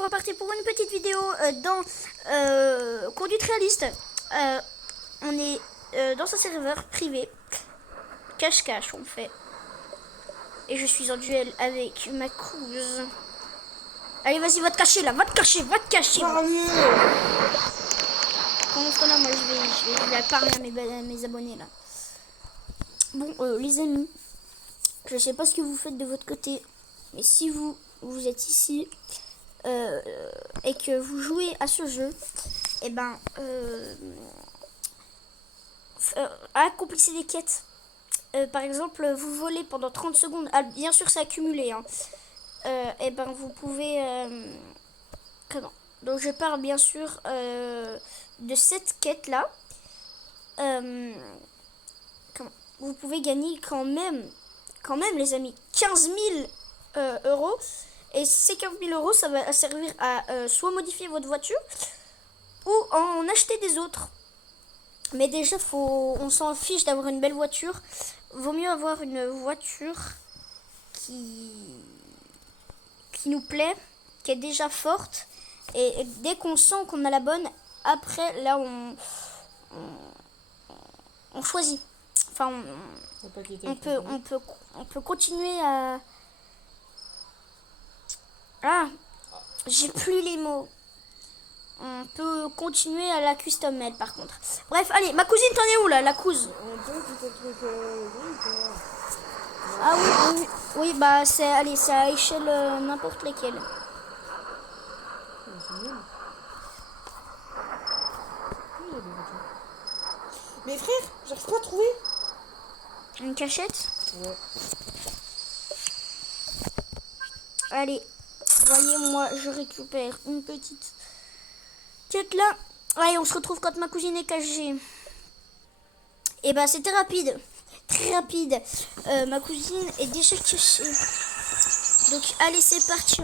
reparti pour une petite vidéo dans Conduite Réaliste. On est dans un serveur privé. Cache-cache on fait. Et je suis en duel avec ma cruise. Allez, vas-y, va te cacher là, va te cacher. Pendant ce temps-là, moi je vais parler à mes abonnés là. Bon, les amis, je sais pas ce que vous faites de votre côté, mais si vous êtes ici et que vous jouez à ce jeu, et ben accomplissez des quêtes. Par exemple, vous volez pendant 30 secondes. Ah, bien sûr, c'est accumulé. Hein. Et ben vous pouvez. Comment? Donc je parle bien sûr de cette quête là. Vous pouvez gagner quand même les amis, 15 000 euros. Et ces 15 000 euros, ça va servir à soit modifier votre voiture ou en acheter des autres. Mais déjà, on s'en fiche d'avoir une belle voiture. Vaut mieux avoir une voiture qui nous plaît, qui est déjà forte. Et dès qu'on sent qu'on a la bonne, après, là, on choisit. Enfin, on peut continuer à... Ah, j'ai plus les mots. On peut continuer à la custom mail par contre. Bref, allez, ma cousine, t'en es où là, la couse? Ah oui, bah c'est à échelle n'importe laquelle. Mais frère, j'arrive pas à trouver. Une cachette? Ouais. Allez, voyez, moi je récupère une petite quête là. Allez, on se retrouve quand ma cousine est cachée. Et bah c'était rapide, très rapide. Ma cousine est déjà cachée. Donc allez, c'est parti.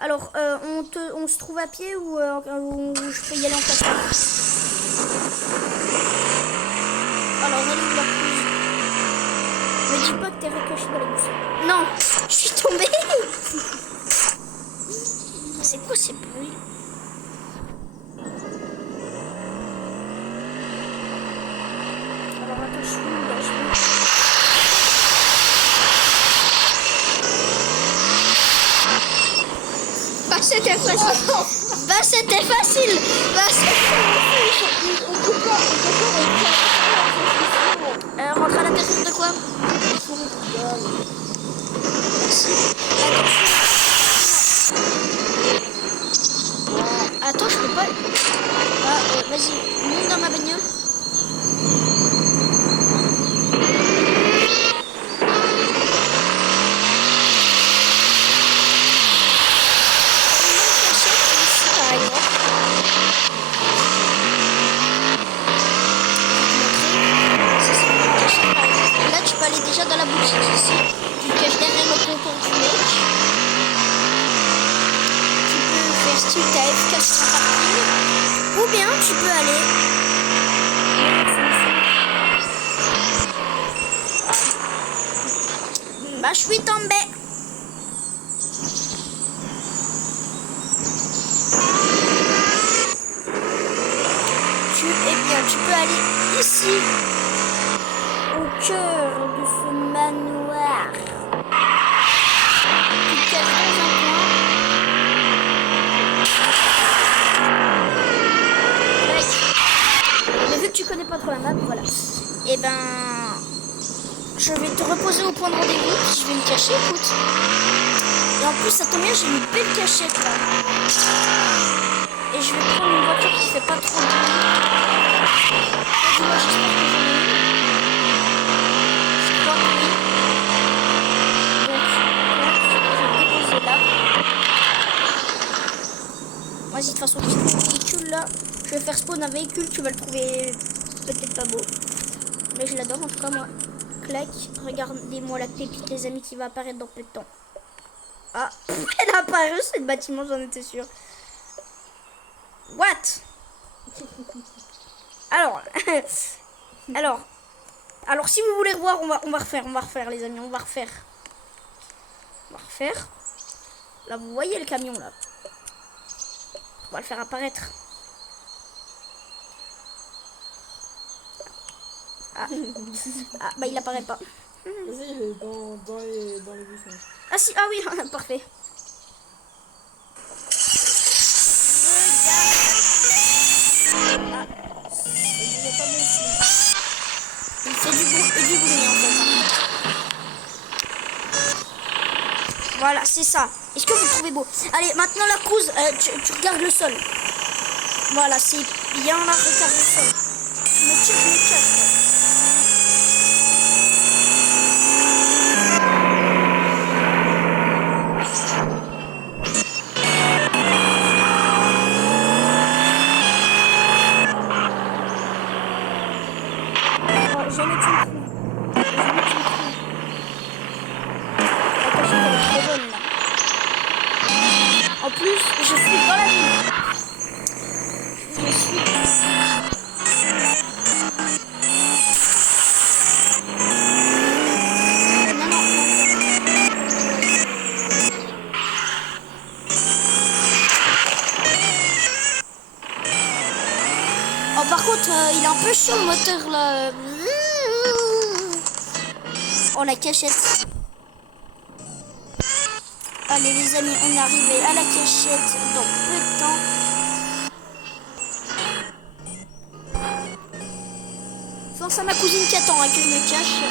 On se trouve à pied ou je peux y aller en quatre. Alors allez, où la cousine? Me dis pas que t'es recoché dans la bouche. Non, je suis tombée. C'est quoi ces bruits? Alors attends, je suis où là? Bah c'était facile. Bah c'était facile. Rentre à l'intérieur de quoi? Attends, je peux pas. Ah, vas-y, monte dans ma bagnole. Là, tu peux aller déjà dans la boutique ici. Tu te caches derrière le contour du mec. Si tu as F4 sur parking, ou bien tu peux aller bah je suis tombée. Tu peux aller ici au cœur de ce manoir. Tu te caches dans un coin. Mais vu que tu connais pas trop la map, voilà. Et ben, je vais te reposer au point de rendez-vous. Je vais me cacher, écoute. Et en plus, ça tombe bien, j'ai une belle cachette là. Et je vais prendre une voiture qui fait pas trop de bruit. Dis-moi, j'espère que j'en ai une. Je crois que oui. Donc, je vais déposer là. Vas-y, de toute façon, tu trouves le véhicule là. Je vais faire spawn un véhicule, tu vas le trouver peut-être pas beau. Mais je l'adore en tout cas, moi. Clac, regardez-moi la pépite, les amis, qui va apparaître dans peu de temps. Ah, elle a apparu, ce bâtiment, j'en étais sûre. What? Alors, si vous voulez revoir, on va refaire, les amis, on va refaire. Là, vous voyez le camion, là. On va le faire apparaître. Ah, ah bah il apparaît pas. Vas-y, il est dans les buissons. Ah si, ah oui, parfait. Il fait du bruit en fait. Voilà, c'est ça. Est-ce que vous le trouvez beau? Allez, maintenant la couse, tu regardes le sol. Voilà, c'est bien là, regarde le sol. Me cache. Oh, jamais tu me trouves. Jamais tu me trouves. La cachette, elle est trop bonne là. En plus, je suis dans la ville. Je suis... Oh, par contre, il est un peu chaud le moteur là. Oh, la cachette. Allez les amis, on est arrivé à la cachette dans peu de temps. Force à ma cousine qui attend que je me cache.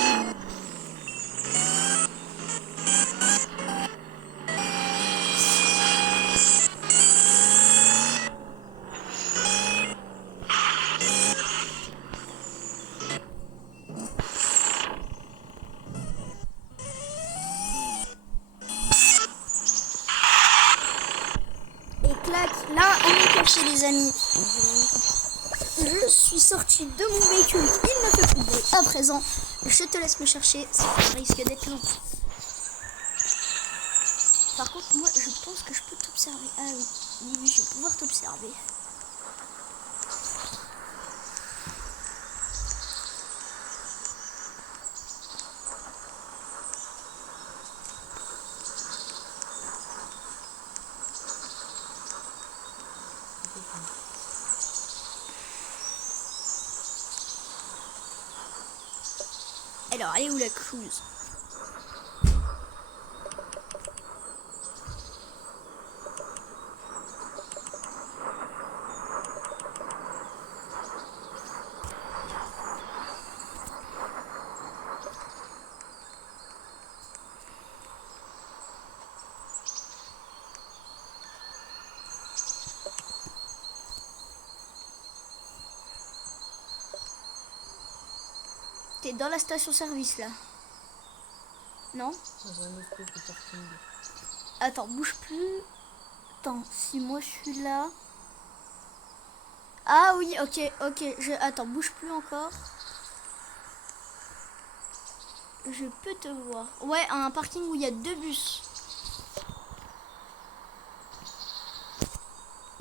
Et clac, là on est caché les amis. Je suis sortie de mon véhicule, il ne fait plus de bruit. À présent, je te laisse me chercher, ça risque d'être long. Par contre, moi je pense que je peux t'observer. Ah oui, je vais pouvoir t'observer. Alors, elle est où la cruise? T'es dans la station-service là? Non? Dans un espèce de parking. Attends, bouge plus. Attends, si moi je suis là. Ah oui, ok. Attends, bouge plus encore. Je peux te voir. Ouais, un parking où il y a 2 bus.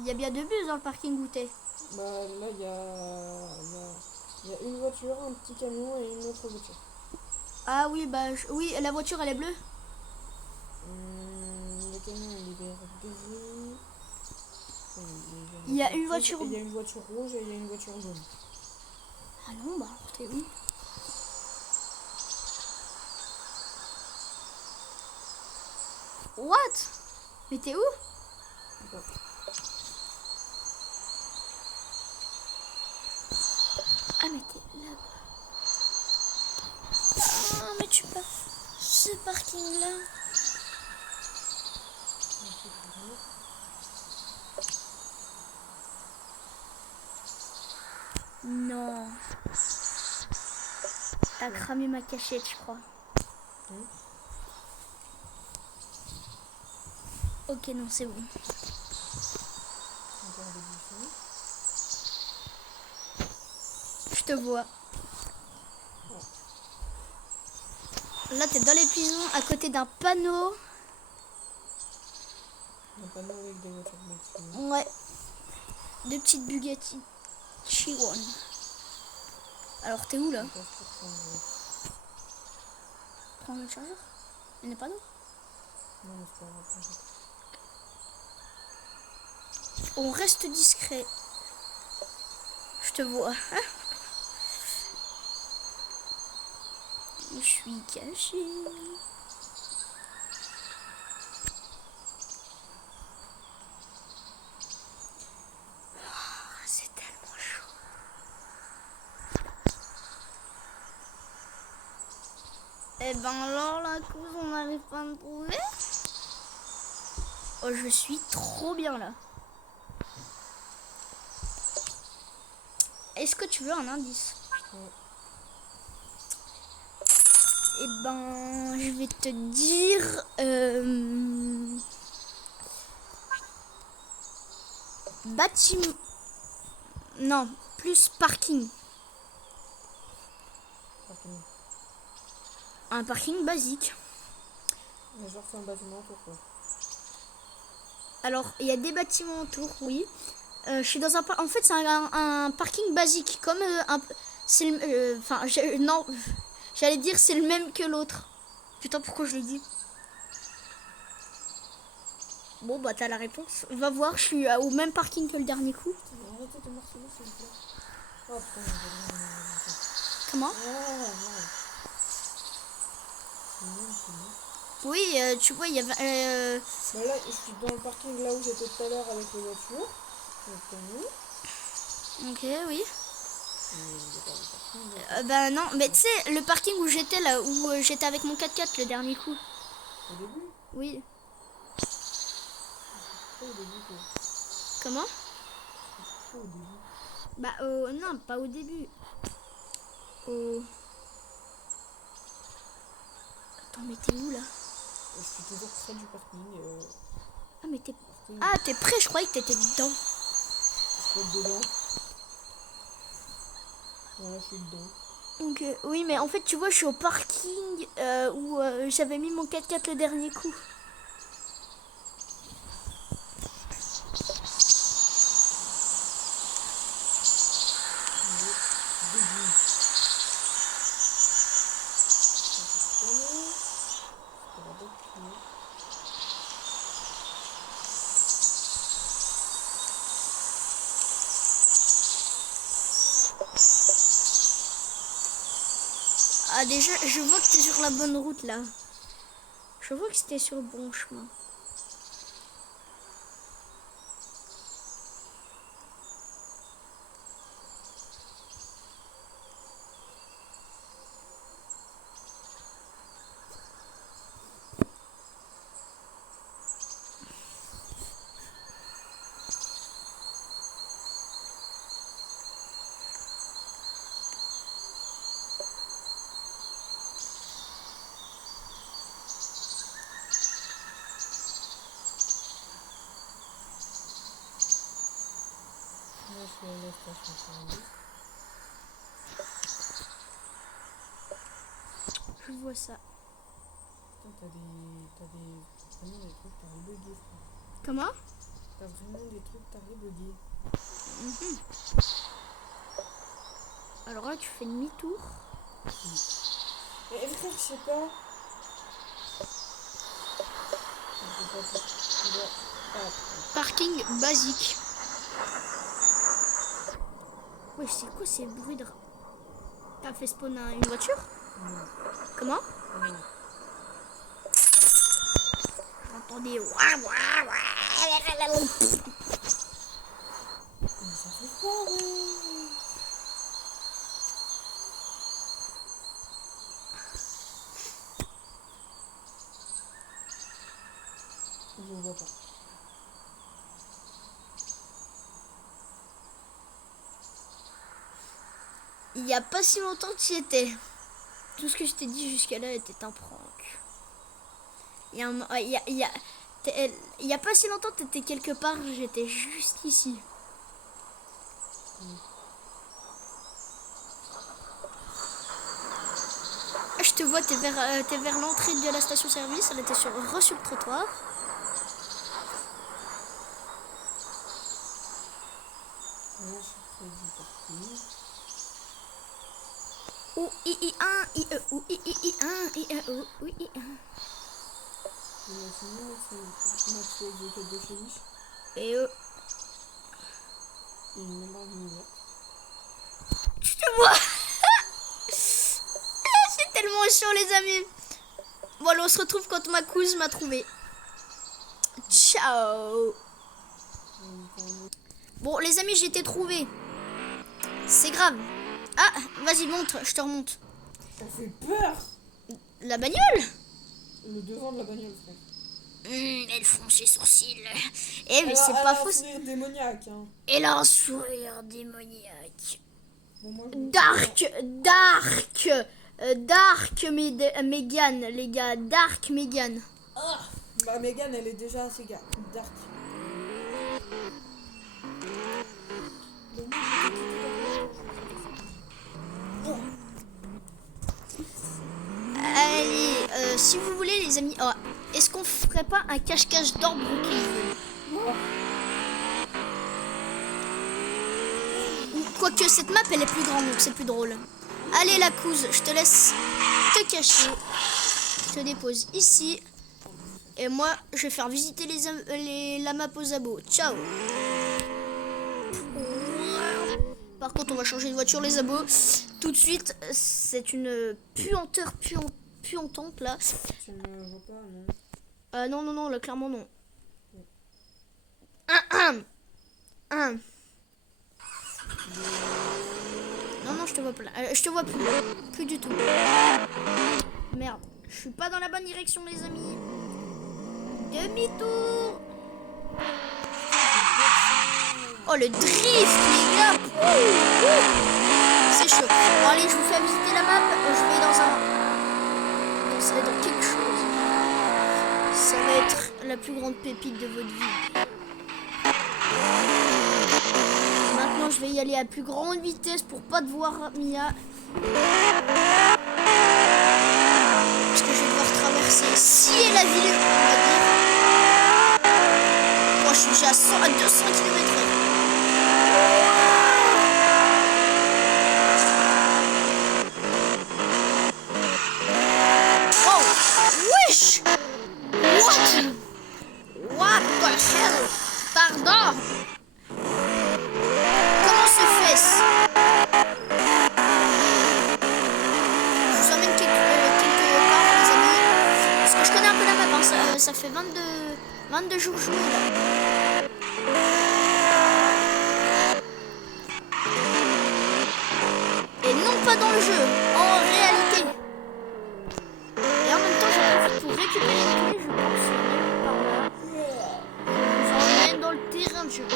Il y a bien 2 bus dans le parking où t'es. Bah là, il y a une voiture, un petit camion et une autre voiture. Ah oui, bah oui, la voiture elle est bleue. Le camion il est vert baisé. Il y a une voiture. Il y a une voiture rouge et il y a une voiture jaune. Ah non, bah alors t'es où? What? Mais t'es où? D'accord. Ah mais t'es là-bas. Ah mais tu peux. Ce parking là. Non. T'as cramé ma cachette, je crois. Ok, non, c'est bon. Encore des buissons. Je te vois. Là, t'es dans les pigeons, à côté d'un panneau. Un panneau avec des voitures dessus. Ouais. 2 petites Bugatti Chiron. Alors, t'es où là? Prends le chargeur. Il n'y en a pas d'autre? Non, mais c'est pas grave. On reste discret. Je te vois. Je suis caché. C'est tellement chaud. Eh ben alors la cause, on n'arrive pas à me trouver. Oh, je suis trop bien là. Est-ce que tu veux un indice? Ouais. Eh ben, je vais te dire... bâtiment... Non, plus parking. Parking. Un parking basique. Mais genre c'est un bâtiment autour quoi. Alors, il y a des bâtiments autour, oui. Je suis dans un... En fait, c'est un parking basique. Comme un... C'est le... Enfin, non... J'allais dire c'est le même que l'autre. Putain, pourquoi je l'ai dit? Bon, bah, t'as la réponse. Va voir, je suis au même parking que le dernier coup. Arrêtez de marceler s'il vous plaît. Oh putain, Comment? Oui, tu vois, il y avait... Bah là, je suis dans le parking là où j'étais tout à l'heure avec les voitures. Ok, oui. Au Bah non, mais tu sais, le parking où j'étais là, où j'étais avec mon 4x4 le dernier coup. début? Oui. Pas au début quoi. Comment? Pas au début. Bah non, pas au début. Au... Attends, mais t'es où là? Je suis toujours près du parking. Ah, mais t'es... Ah, t'es prêt, je croyais que t'étais dedans. Je suis dedans. Voilà, je suis dedans. Donc, oui, mais en fait, tu vois, je suis au parking où j'avais mis mon 4x4 le dernier coup. Ah, déjà, je vois que t'es sur la bonne route là. Je vois que c'était sur le bon chemin. Là, je suis à la station service. Je vois ça. Putain, vraiment des trucs, t'as bugué, frère. Comment? T'as vraiment des trucs, t'as bugué. Alors là, tu fais demi-tour. Mais frère, je sais pas. Parking basique. Ouais, c'est quoi ces bruits de... T'as fait spawn une voiture? Non. Comment? Non. J'entendais... Mais ça fait pas, ouais. Je vois pas. Il y a pas si longtemps que tu y étais. Tout ce que je t'ai dit jusqu'à là était un prank. Il y a pas si longtemps, t'étais quelque part, j'étais juste ici. Ah, je te vois, t'es vers l'entrée de la station-service, elle était sur le trottoir. Là, je suis près du parking. Ou i 1 i e ou i 1 i e ou oui i 1. On a fini notre de chez lui. Et Il y a une Lamborghini verte. Je te vois. C'est tellement chiant les amis. Bon alors on se retrouve quand ma cousine m'a trouvé. Ciao. Bon les amis j'ai été trouvé. C'est grave. Ah vas-y monte, je te remonte. Ça fait peur. La bagnole. Le devant de la bagnole, frère. Elle fronce ses sourcils. Eh mais c'est Elle pas a faux. un sourire démoniaque. Hein. Elle a un sourire démoniaque. Bon, moi, Dark Megan, les gars. Dark Megan. Ah bah Megan, elle est déjà assez dark. Allez, si vous voulez les amis, est-ce qu'on ferait pas un cache-cache dans Brooklyn? Quoique cette map elle est plus grande donc c'est plus drôle. Allez la couse, je te laisse te cacher. Je te dépose ici. Et moi je vais faire visiter la map aux abos. Ciao. Par contre on va changer de voiture les abos. Tout de suite c'est une puanteur puantante là. Tu ne me vois pas, non? Non, là clairement non. Non, je te vois pas là. Je te vois plus. Plus du tout. Merde. Je suis pas dans la bonne direction, les amis. Demi-tour. Oh, le drift, les gars. C'est chaud. Bon, allez, je vous fais visiter la map. Je vais dans quelque chose. Ça va être la plus grande pépite de votre vie. Maintenant, je vais y aller à plus grande vitesse pour pas devoir Mia. Parce que je vais devoir traverser si et la ville, on va dire. Moi, je suis déjà à 200 km/h. Oh, wesh! What the hell? Pardon! Comment se fait-ce? Je vous emmène quelque part, les amis. Parce que je connais un peu la map, hein. Ça fait 22 jours joués là. Et non pas dans le jeu, en réalité. Et en même temps, j'en profite pour récupérer les clés, je pense. Par là. J'emmène dans le terrain de jeu.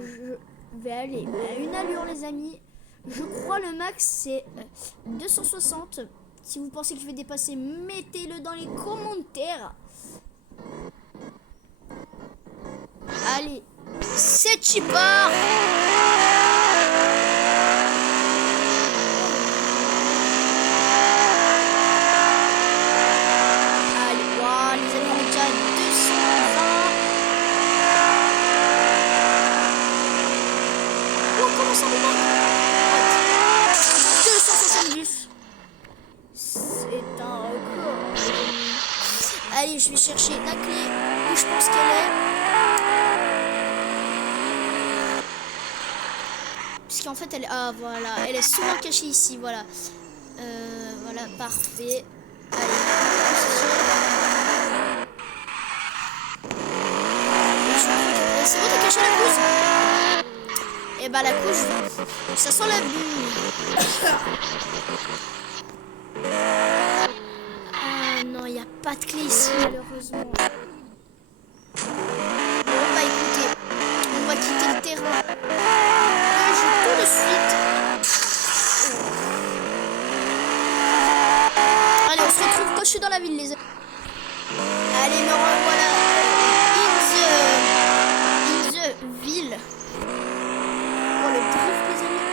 Je vais aller à une allure, les amis. Je crois le max c'est 260. Si vous pensez que je vais dépasser, mettez-le dans les commentaires. Allez, c'est cheaper. Allez, wow, les amis, on est déjà à 220. Oh, comment ça remonte? 270. C'est un record. Allez, je vais chercher la clé où je pense qu'elle est. Puisqu'en fait, elle est... Ah, voilà. Elle est souvent cachée ici, voilà. Voilà, parfait. Allez, c'est bon, t'as caché la couche? Et bah la couche, ça sent la bulle. Ah non, il n'y a pas de clé ici malheureusement. Bon bah écoutez, on va quitter le terrain de jeu tout de suite. Allez, on se retrouve quand je suis dans la ville les amis. Allez, me revoilà in the ville. Oh, le drift, les amis.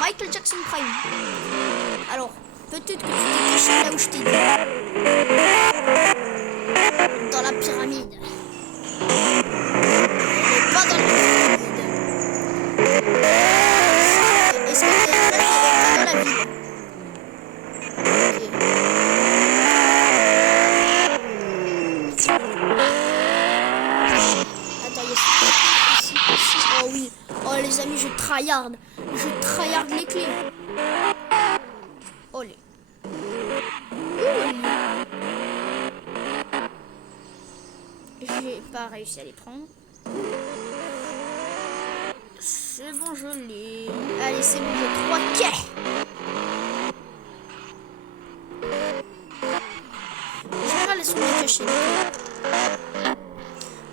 Michael Jackson Prime. Alors, peut-être que tu t'es caché là où je t'ai dit. Dans la pyramide. Mais pas dans la pyramide. Est-ce que t'es là dans la ville? Ok. tryhard. Je tryhard les clés. Oh les. J'ai pas réussi à les prendre. C'est bon, je l'ai. Allez, c'est bon, j'ai 3 quais. En général, elles sont bien cachées.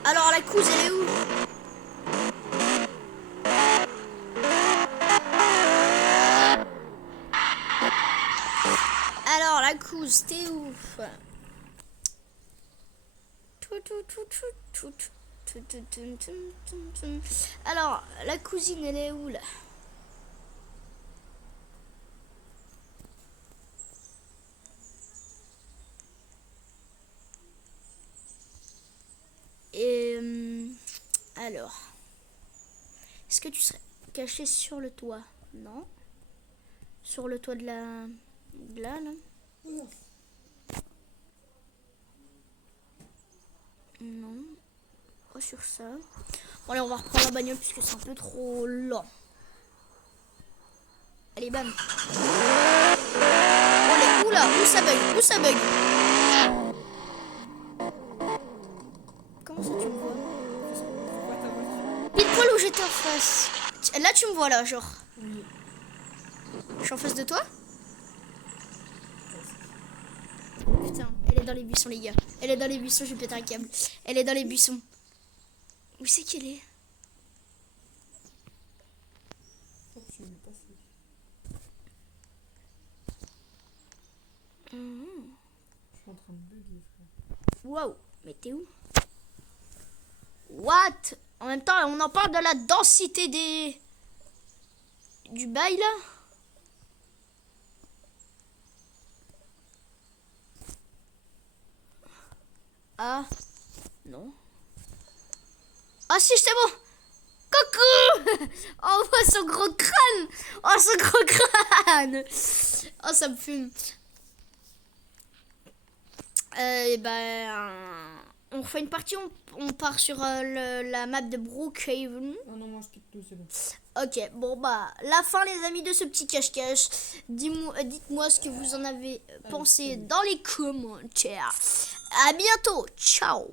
Alors, la couse, elle est où? Alors, la couse, t'es où? Alors, la cousine, elle est où là? Et alors, est-ce que tu serais caché sur le toit? Non. Sur le toit de la... de là, là? Non. Pas sur ça. Bon, allez, on va reprendre la bagnole puisque c'est un peu trop lent. Allez, bam. Allez, oula, où ça bug? Où ça bug? Comment ça tu me vois? Pile poil où j'étais en face. Là tu me vois là, genre. Oui. Je suis en face de toi? Putain, elle est dans les buissons les gars. Elle est dans les buissons, je vais péter un câble. Elle est dans les buissons. Où c'est qu'elle est? Tu veux passer. Mmh. Je suis en train de bugger, frère. Waouh, mais t'es où? What? En même temps, on en parle de la densité des... du bail là? Ah, non. Ah si, c'est bon. Coucou. Oh, son gros crâne. Oh, son gros crâne. Oh, ça me fume. Et ben... on refait une partie, on part sur la map de Brookhaven. Ah non, moi je quitte tout, c'est bon. Ok, bon bah, la fin les amis de ce petit cache-cache. Dites-moi ce que vous en avez pensé dans les commentaires. À bientôt, ciao.